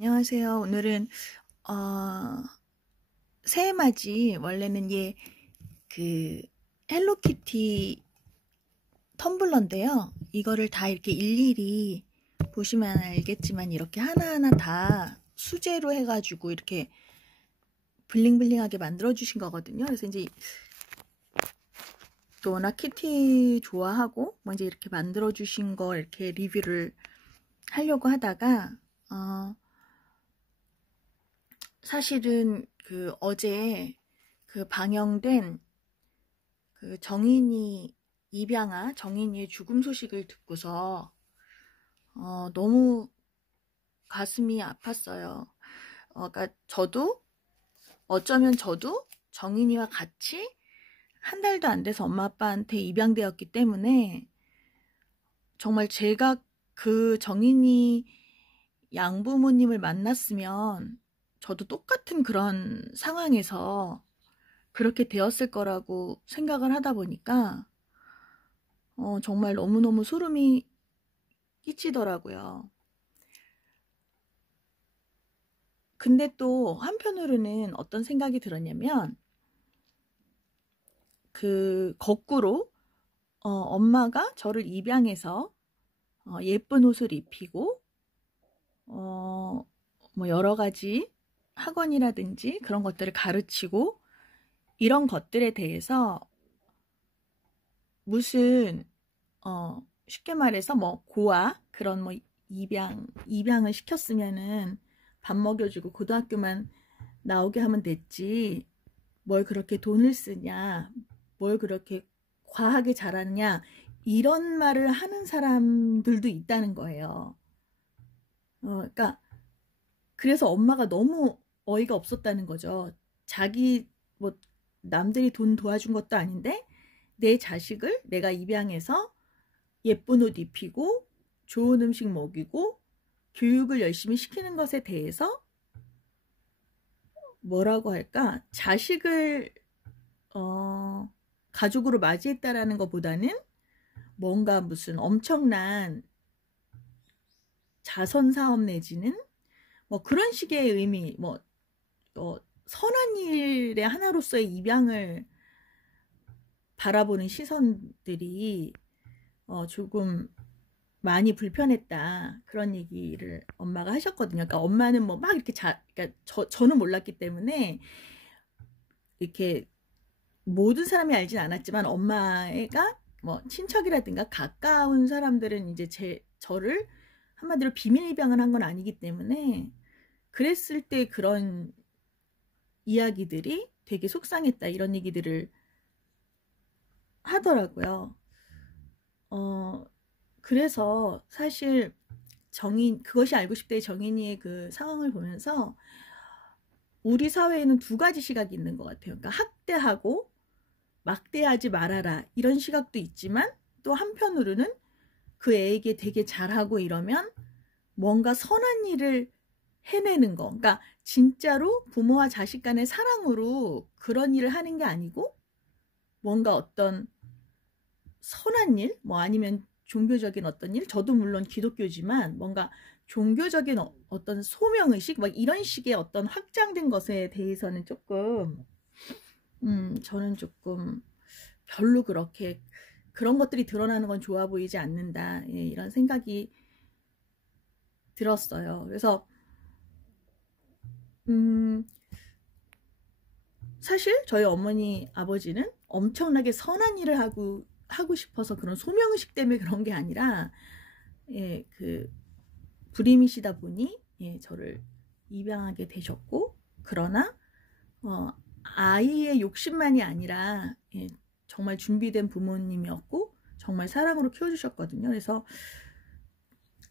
안녕하세요. 오늘은 어, 새해맞이 원래는 그 헬로키티 텀블러인데요. 이거를 다 이렇게 일일이 보시면 알겠지만 이렇게 하나하나 다 수제로 해가지고 이렇게 블링블링하게 만들어 주신 거거든요. 그래서 이제 또 워낙 키티 좋아하고 뭐 이제 이렇게 만들어 주신 거 이렇게 리뷰를 하려고 하다가 사실은 그 어제 그 방영된 그 정인이 입양아 정인이의 죽음 소식을 듣고서 너무 가슴이 아팠어요. 그러니까 저도 정인이와 같이 한 달도 안 돼서 엄마 아빠한테 입양되었기 때문에 정말 제가 그 정인이 양부모님을 만났으면 저도 똑같은 그런 상황에서 그렇게 되었을 거라고 생각을 하다 보니까 정말 너무너무 소름이 끼치더라고요. 근데 또 한편으로는 어떤 생각이 들었냐면 그 거꾸로 엄마가 저를 입양해서 예쁜 옷을 입히고 뭐 여러 가지 학원이라든지 그런 것들을 가르치고 이런 것들에 대해서 무슨 쉽게 말해서 뭐 고아 그런 뭐 입양을 시켰으면은 밥 먹여주고 고등학교만 나오게 하면 됐지 뭘 그렇게 돈을 쓰냐 뭘 그렇게 과하게 잘하느냐 이런 말을 하는 사람들도 있다는 거예요. 그러니까 그래서 엄마가 너무 어이가 없었다는 거죠. 자기 뭐 남들이 돈 도와준 것도 아닌데 내 자식을 내가 입양해서 예쁜 옷 입히고 좋은 음식 먹이고 교육을 열심히 시키는 것에 대해서 뭐라고 할까? 자식을 가족으로 맞이했다라는 것보다는 뭔가 무슨 엄청난 자선 사업 내지는 뭐 그런 식의 의미, 뭐 선한 일의 하나로서의 입양을 바라보는 시선들이 조금 많이 불편했다 그런 얘기를 엄마가 하셨거든요. 그러니까 엄마는 뭐 막 이렇게 그러니까 저는 몰랐기 때문에 이렇게 모든 사람이 알진 않았지만 엄마가 뭐 친척이라든가 가까운 사람들은 이제 저를 한마디로 비밀 입양을 한 건 아니기 때문에 그랬을 때 그런 이야기들이 되게 속상했다 이런 얘기들을 하더라고요. 그래서 사실 그것이 알고 싶다의 정인이의 그 상황을 보면서 우리 사회에는 두 가지 시각이 있는 것 같아요. 그러니까 학대하고 막대하지 말아라 이런 시각도 있지만 또 한편으로는 그 애에게 되게 잘하고 이러면 뭔가 선한 일을 해내는 거. 그러니까 진짜로 부모와 자식 간의 사랑으로 그런 일을 하는 게 아니고 뭔가 어떤 선한 일, 뭐 아니면 종교적인 어떤 일, 저도 물론 기독교지만 뭔가 종교적인 어떤 소명의식, 막 이런 식의 어떤 확장된 것에 대해서는 조금, 저는 조금 별로 그렇게 그런 것들이 드러나는 건 좋아 보이지 않는다. 예, 이런 생각이 들었어요. 그래서, 사실 저희 어머니, 아버지는 엄청나게 선한 일을 하고 싶어서 그런 소명의식 때문에 그런 게 아니라, 예, 불임이시다 보니, 예, 저를 입양하게 되셨고, 그러나, 아이의 욕심만이 아니라, 예, 정말 준비된 부모님이었고, 정말 사랑으로 키워주셨거든요. 그래서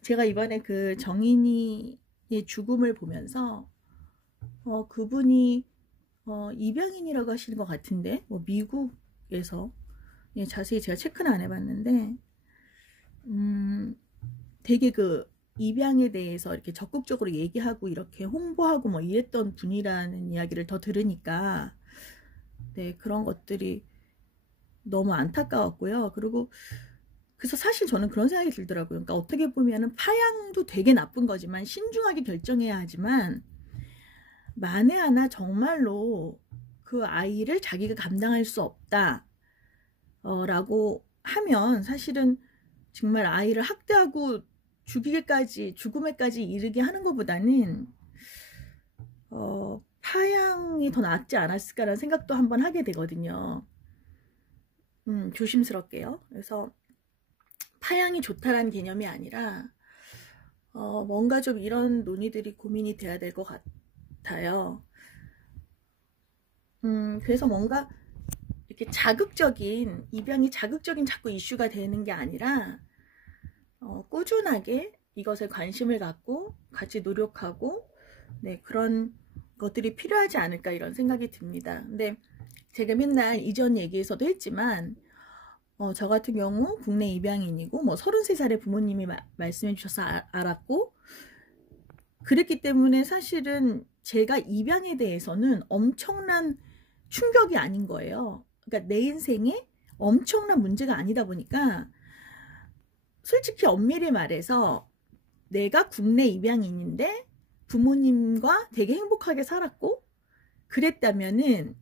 제가 이번에 그 정인이의 죽음을 보면서, 그분이, 입양인이라고 하시는 것 같은데, 뭐, 미국에서, 예, 자세히 제가 체크는 안 해봤는데, 되게 그 입양에 대해서 이렇게 적극적으로 얘기하고 이렇게 홍보하고 뭐 이랬던 분이라는 이야기를 더 들으니까 네, 그런 것들이 너무 안타까웠고요. 그리고 그래서 사실 저는 그런 생각이 들더라고요. 그러니까 어떻게 보면은 파양도 되게 나쁜 거지만 신중하게 결정해야 하지만 만에 하나 정말로 그 아이를 자기가 감당할 수 없다 라고 하면 사실은 정말 아이를 학대하고 죽음에까지 이르게 하는 것보다는 파양이 더 낫지 않았을까라는 생각도 한번 하게 되거든요. 조심스럽게요. 그래서 파양이 좋다라는 개념이 아니라 뭔가 좀 이런 논의들이 고민이 돼야 될 것 같아요. 그래서 뭔가 이렇게 입양이 자극적인 자꾸 이슈가 되는 게 아니라 꾸준하게 이것에 관심을 갖고 같이 노력하고 네, 그런 것들이 필요하지 않을까 이런 생각이 듭니다. 근데 제가 맨날 이전 얘기에서도 했지만 저 같은 경우 국내 입양인이고 뭐 33살의 부모님이 말씀해 주셔서 알았고 그랬기 때문에 사실은 제가 입양에 대해서는 엄청난 충격이 아닌 거예요. 그러니까 내 인생에 엄청난 문제가 아니다 보니까 솔직히 엄밀히 말해서 내가 국내 입양인인데 부모님과 되게 행복하게 살았고 그랬다면은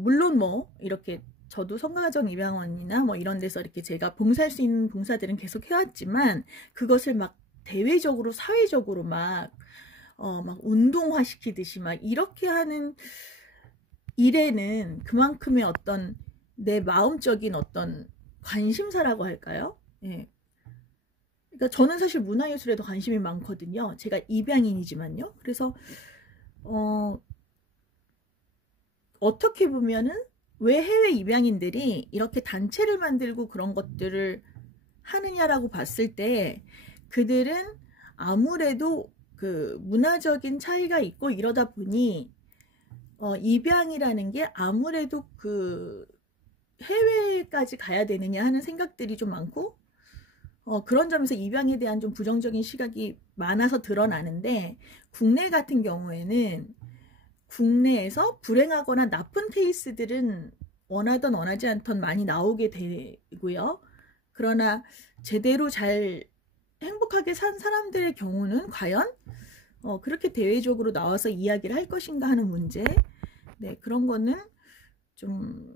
물론 뭐 이렇게 저도 성가정 입양원이나 뭐 이런 데서 이렇게 제가 봉사할 수 있는 봉사들은 계속 해왔지만 그것을 막 대외적으로 사회적으로 막 운동화 시키듯이 막 이렇게 하는 일에는 그만큼의 어떤 내 마음적인 어떤 관심사라고 할까요? 예. 그러니까 저는 사실 문화예술에도 관심이 많거든요. 제가 입양인이지만요. 그래서 어떻게 보면은 왜 해외 입양인들이 이렇게 단체를 만들고 그런 것들을 하느냐라고 봤을 때 그들은 아무래도 그 문화적인 차이가 있고 이러다 보니 입양이라는 게 아무래도 그 해외까지 가야 되느냐 하는 생각들이 좀 많고 그런 점에서 입양에 대한 좀 부정적인 시각이 많아서 드러나는데 국내 같은 경우에는 국내에서 불행하거나 나쁜 케이스들은 원하던 원하지 않던 많이 나오게 되고요. 그러나 제대로 잘 행복하게 산 사람들의 경우는 과연 그렇게 대외적으로 나와서 이야기를 할 것인가 하는 문제 네 그런 거는 좀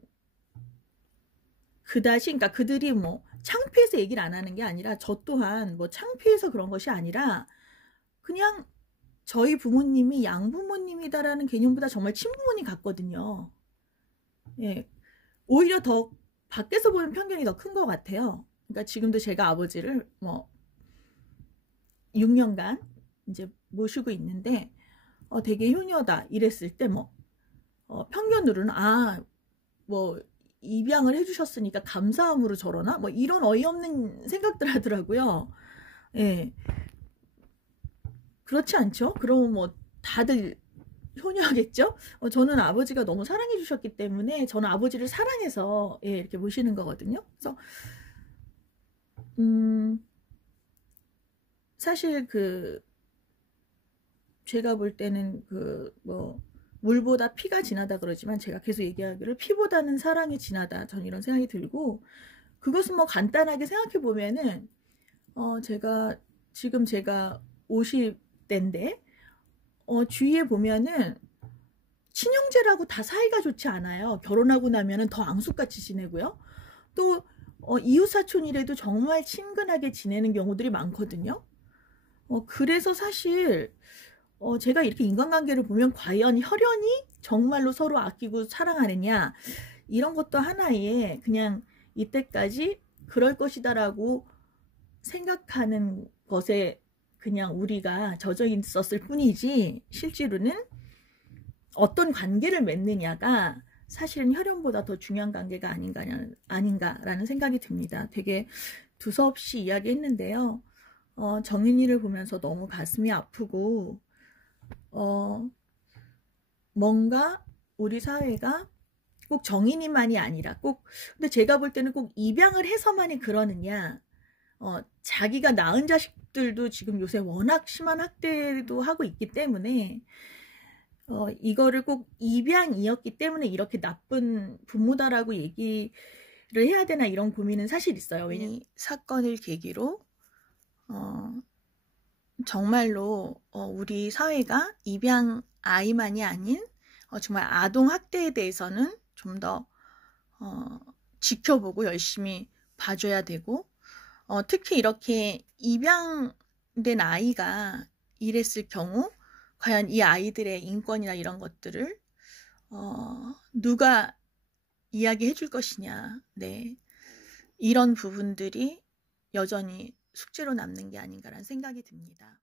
그다지 그러니까 그들이 뭐 창피해서 얘기를 안 하는 게 아니라 저 또한 뭐 창피해서 그런 것이 아니라 그냥 저희 부모님이 양부모님이다라는 개념보다 정말 친부모님 같거든요. 예, 오히려 더 밖에서 보는 편견이 더 큰 것 같아요. 그러니까 지금도 제가 아버지를 뭐 6년간 이제 모시고 있는데 되게 효녀다 이랬을 때 뭐 편견으로는 뭐 입양을 해주셨으니까 감사함으로 저러나 뭐 이런 어이없는 생각들 하더라고요. 예. 그렇지 않죠? 그럼 뭐 다들 효녀겠죠? 저는 아버지가 너무 사랑해 주셨기 때문에 저는 아버지를 사랑해서 예, 이렇게 모시는 거거든요. 그래서 사실 제가 볼 때는 뭐 물보다 피가 진하다 그러지만 제가 계속 얘기하기를 피보다는 사랑이 진하다. 저는 이런 생각이 들고 그것은 뭐 간단하게 생각해 보면은 지금 제가 50대인데 주위에 보면은 친형제라고 다 사이가 좋지 않아요. 결혼하고 나면은 더 앙숙같이 지내고요. 또 이웃사촌이라도 정말 친근하게 지내는 경우들이 많거든요. 그래서 사실 제가 이렇게 인간관계를 보면 과연 혈연이 정말로 서로 아끼고 사랑하느냐 이런 것도 하나의 그냥 이때까지 그럴 것이다 라고 생각하는 것에 그냥 우리가 젖어 있었을 뿐이지 실제로는 어떤 관계를 맺느냐가 사실은 혈연보다 더 중요한 관계가 아닌가라는 생각이 듭니다. 되게 두서없이 이야기했는데요. 정인이를 보면서 너무 가슴이 아프고 뭔가 우리 사회가 꼭 정인이만이 아니라 근데 제가 볼 때는 꼭 입양을 해서만이 그러느냐 자기가 낳은 자식들도 지금 요새 워낙 심한 학대도 하고 있기 때문에 이거를 꼭 입양이었기 때문에 이렇게 나쁜 부모다라고 얘기를 해야 되나 이런 고민은 사실 있어요. 왜냐면 이 사건을 계기로 정말로 우리 사회가 입양 아이만이 아닌 정말 아동 학대에 대해서는 좀 더 지켜보고 열심히 봐줘야 되고, 특히 이렇게 입양된 아이가 이랬을 경우 과연 이 아이들의 인권이나 이런 것들을 누가 이야기해 줄 것이냐. 네. 이런 부분들이 여전히 숙제로 남는 게 아닌가라는 생각이 듭니다.